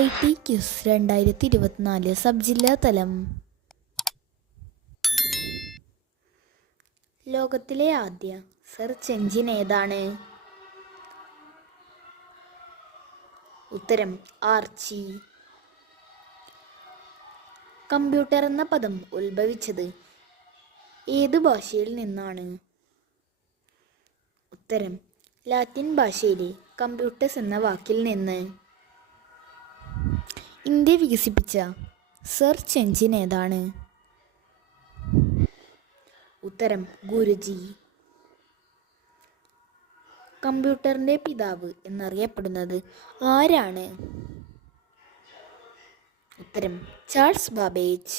IT quiz 2024 sub ജില്ലാ തലം. ലോകത്തിലെ ആദ്യ സെർച്ച് എഞ്ചിൻ ഏതാണ്? ഉത്തരം ആർച്ചി. കമ്പ്യൂട്ടർ എന്ന പദം ഉത്ഭവിച്ചത് ഏത് ഭാഷയിൽ നിന്നാണ്? ഉത്തരം ലാറ്റിൻ ഭാഷയിലെ കമ്പ്യൂട്ടേഴ്സ് എന്ന വാക്കിൽ നിന്ന്. ഇന്ത്യ വികസിപ്പിച്ച സെർച്ച് എഞ്ചിൻ ഏതാണ്? ഉത്തരം ഗുരുജി. കമ്പ്യൂട്ടറിൻ്റെ പിതാവ് എന്നറിയപ്പെടുന്നത് ആരാണ്? ഉത്തരം ചാൾസ് ബാബേജ്.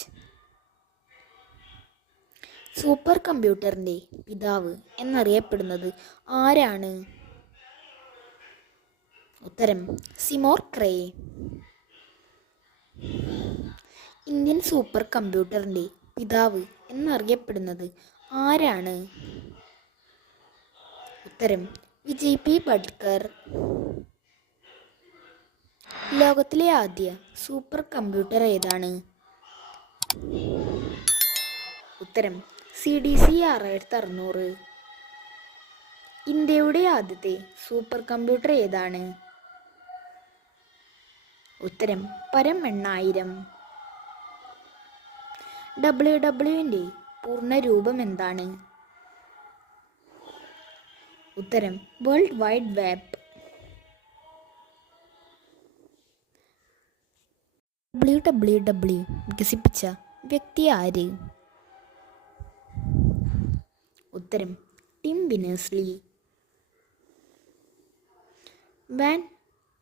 സൂപ്പർ കമ്പ്യൂട്ടറിൻ്റെ പിതാവ് എന്നറിയപ്പെടുന്നത് ആരാണ്? ഉത്തരം സിമോർ ക്രേ. ഇന്ത്യൻ സൂപ്പർ കമ്പ്യൂട്ടറിൻ്റെ പിതാവ് എന്നറിയപ്പെടുന്നത് ആരാണ്? ഉത്തരം വിജയ് പി ഭട്കർ. ലോകത്തിലെ ആദ്യ സൂപ്പർ കമ്പ്യൂട്ടർ ഏതാണ്? ഉത്തരം CDC 6600. ഇന്ത്യയുടെ ആദ്യത്തെ സൂപ്പർ കമ്പ്യൂട്ടർ ഏതാണ്? ഉത്തരം പരം 8000. WWWന്റെ പൂർണ്ണ രൂപം എന്താണ്? ഉത്തരം വേൾഡ് വൈഡ് വെബ്. WWW വികസിപ്പിച്ച വ്യക്തി ആര്? ഉത്തരം ടിം ബിനേഴ്സ്-ലീ. വാൻ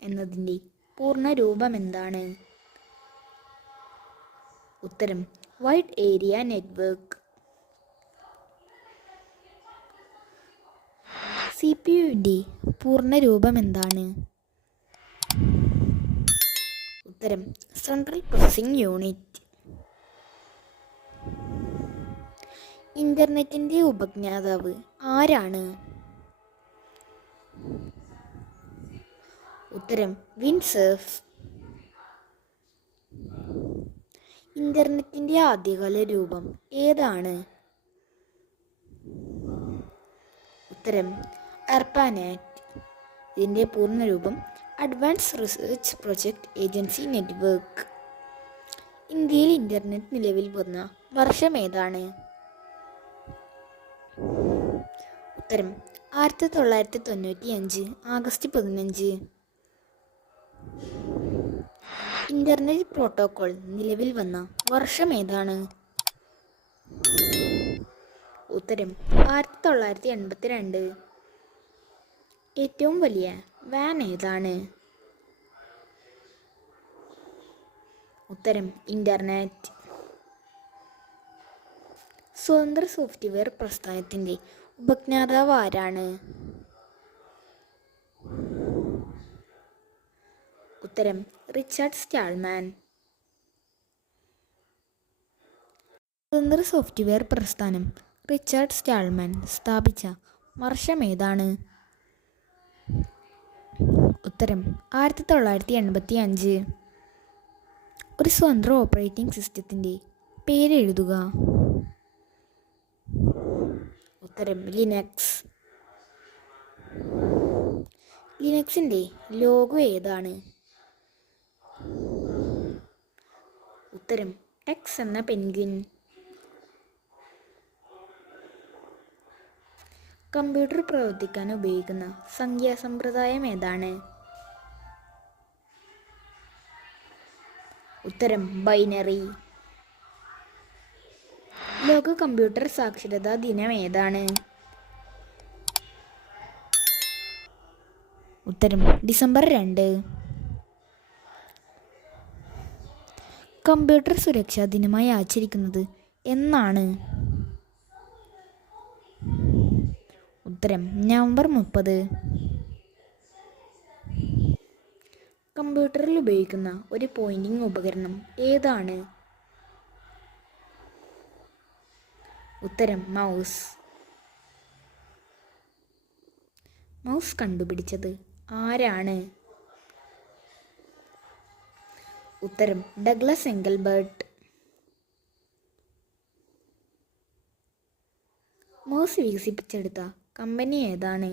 എന്നതിൻ്റെ പൂർണ്ണ രൂപം എന്താണ്? ഉത്തരം വൈഡ് ഏരിയ നെറ്റ്വർക്ക്. CPU-ന്റെ പൂർണ്ണ രൂപം എന്താണ്? ഉത്തരം സെൻട്രൽ പ്രോസസ്സിംഗ് യൂണിറ്റ്. ഇന്റർനെറ്റിന്റെ ഉപജ്ഞാതാവ് ആരാണ്? ഉത്തരം വിൻസെർഫ്. ഇന്റർനെറ്റിന്റെ ആദ്യകാല രൂപം ഏതാണ്? ഉത്തരം അർപ്പാനെറ്റ്. ഇതിൻ്റെ പൂർണ്ണ രൂപം advance research project agency network. ഇന്ത്യയിൽ ഇന്റർനെറ്റ് നിലവിൽ വന്ന വർഷം ഏതാണ്? ഉത്തരം 1995 ആഗസ്റ്റ് 15. ഇന്റർനെറ്റ് പ്രോട്ടോകോൾ നിലവിൽ വന്ന വർഷം ഏതാണ്? ഉത്തരം 1982. ഏറ്റവും വലിയ വാൻ ഏതാണ്? ഉത്തരം ഇന്റർനെറ്റ്. സ്വതന്ത്ര സോഫ്റ്റ്വെയർ പ്രസ്ഥാനത്തിൻ്റെ ഉപജ്ഞാതാവ് ആരാണ്? ഉത്തരം റിച്ചാർഡ് സ്റ്റാൾമാൻ. സ്വതന്ത്ര സോഫ്റ്റ്വെയർ പ്രസ്ഥാനം റിച്ചാർഡ് സ്റ്റാൾമാൻ സ്ഥാപിച്ച വർഷം ഏതാണ്? ഉത്തരം 1985. ഒരു സ്വതന്ത്ര ഓപ്പറേറ്റിംഗ് സിസ്റ്റത്തിൻ്റെ പേരെഴുതുക. ഉത്തരം ലിനക്സ്. ലിനക്സിൻ്റെ ലോഗോ ഏതാണ്? ഉത്തരം X എന്ന പെൻഗ്വിൻ. കമ്പ്യൂട്ടർ പ്രവർത്തിക്കാൻ ഉപയോഗിക്കുന്ന സംഖ്യാസമ്പ്രദായം ഏതാണ്? ഉത്തരം ബൈനറി. ലോക കമ്പ്യൂട്ടർ സാക്ഷരതാ ദിനം ഏതാണ്? ഉത്തരം ഡിസംബർ 2. കമ്പ്യൂട്ടർ സുരക്ഷാ ദിനമായി ആചരിക്കുന്നത് എന്നാണ്? ഉത്തരം നവംബർ 30. കമ്പ്യൂട്ടറിൽ ഉപയോഗിക്കുന്ന ഒരു പോയിന്റിംഗ് ഉപകരണം ഏതാണ്? ഉത്തരം മൗസ്. മൗസ് കണ്ടുപിടിച്ചത് ആരാണ്? ഉത്തരം ഡഗ്ലസ് എംഗൽബർട്ട്. മൗസ് വികസിപ്പിച്ചെടുത്ത കമ്പനി ഏതാണ്?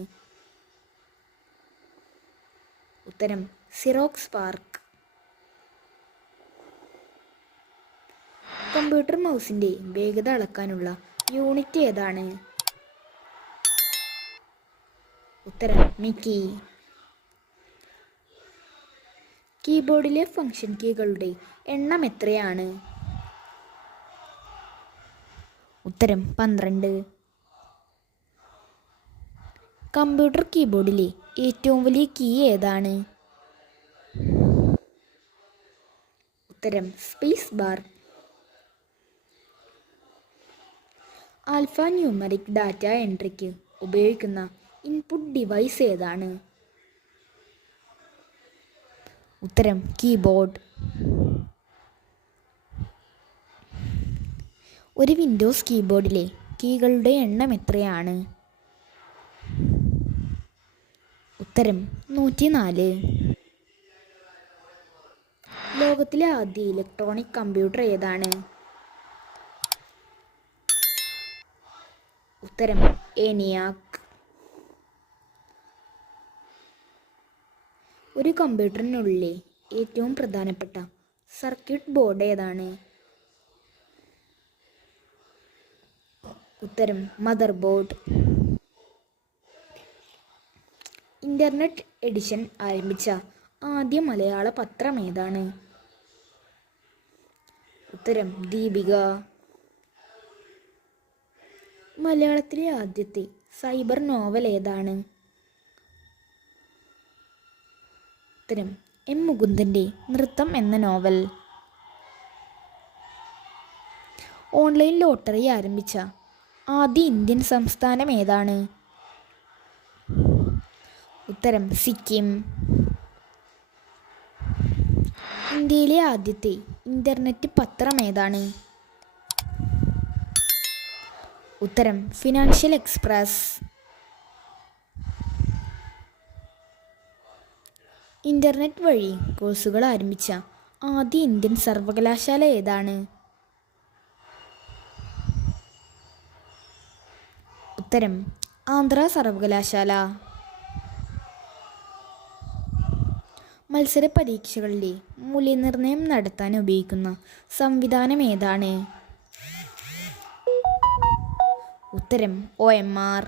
ഉത്തരം സിറോക്സ് പാർക്ക്. കമ്പ്യൂട്ടർ മൗസിന്റെ വേഗത അളക്കാനുള്ള യൂണിറ്റ് ഏതാണ്? ഉത്തരം മിക്കി. കീബോർഡിലെ ഫംഗ്ഷൻ കീകളുടെ എണ്ണം എത്രയാണ്? ഉത്തരം 12. കമ്പ്യൂട്ടർ കീബോർഡിലെ ഏറ്റവും വലിയ കീ ഏതാണ്? ഉത്തരം space bar. Alpha numeric data എൻട്രിക്ക് ഉപയോഗിക്കുന്ന ഇൻപുട്ട് ഡിവൈസ് ഏതാണ്? ഉത്തരം കീബോർഡ്. ഒരു വിൻഡോസ് കീബോർഡിലെ കീകളുടെ എണ്ണം എത്രയാണ്? ഉത്തരം 104. ലോകത്തിലെ ആദ്യ ഇലക്ട്രോണിക് കമ്പ്യൂട്ടർ ഏതാണ്? ഉത്തരം ഏനിയാക്. ഒരു കമ്പ്യൂട്ടറിനുള്ളിലെ ഏറ്റവും പ്രധാനപ്പെട്ട സർക്യൂട്ട് ബോർഡ് ഏതാണ്? ഉത്തരം മദർ ബോർഡ്. ഇന്റർനെറ്റ് എഡിഷൻ ആരംഭിച്ച ആദ്യ മലയാള പത്രം ഏതാണ്? ഉത്തരം ദീപിക. മലയാളത്തിലെ ആദ്യത്തെ സൈബർ നോവൽ ഏതാണ്? ഉത്തരം എം മുകുന്ദൻ്റെ നൃത്തം എന്ന നോവൽ. ഓൺലൈൻ ലോട്ടറി ആരംഭിച്ച ആദ്യ ഇന്ത്യൻ സംസ്ഥാനം ഏതാണ്? ഉത്തരം സിക്കിം. ഇന്ത്യയിലെ ആദ്യത്തെ ഇന്റർനെറ്റ് പത്രം ഏതാണ്? ഉത്തരം ഫിനാൻഷ്യൽ എക്സ്പ്രസ്. ഇന്റർനെറ്റ് വഴി കോഴ്സുകൾ ആരംഭിച്ച ആദ്യ ഇന്ത്യൻ സർവകലാശാല ഏതാണ്? ഉത്തരം ആന്ധ്ര സർവകലാശാല. മത്സര പരീക്ഷകളിലെ മൂല്യനിർണ്ണയം നടത്താൻ ഉപയോഗിക്കുന്ന സംവിധാനം ഏതാണ്? ഉത്തരം OMR.